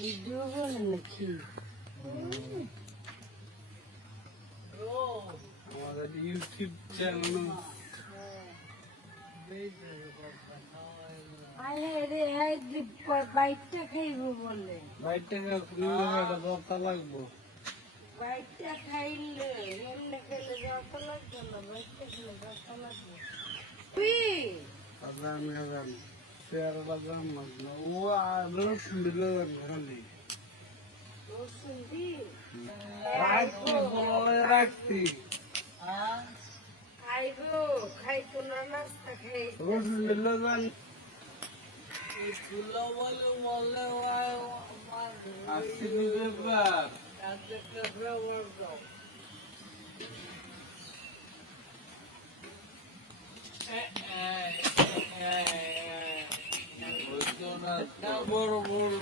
video বলে নাকি আমাদের ইউটিউব চ্যানেল আরে রে বাইকটা খাইব বলে বাইকটা দরকার লাগবো বাইকটা খাইলে এমনি খেলে যত লাগবে না বাইকটা খেলে যত লাগবে তুই আজান গাজান চেয়ারটা জান না ও আরো সুন্দর খালি রসুন দি রাখছি বলে রাখছি খাইবো খাইতো না নাস্তা খাই রসুন দিলে জান আসছি ব্যাপার বড় বড়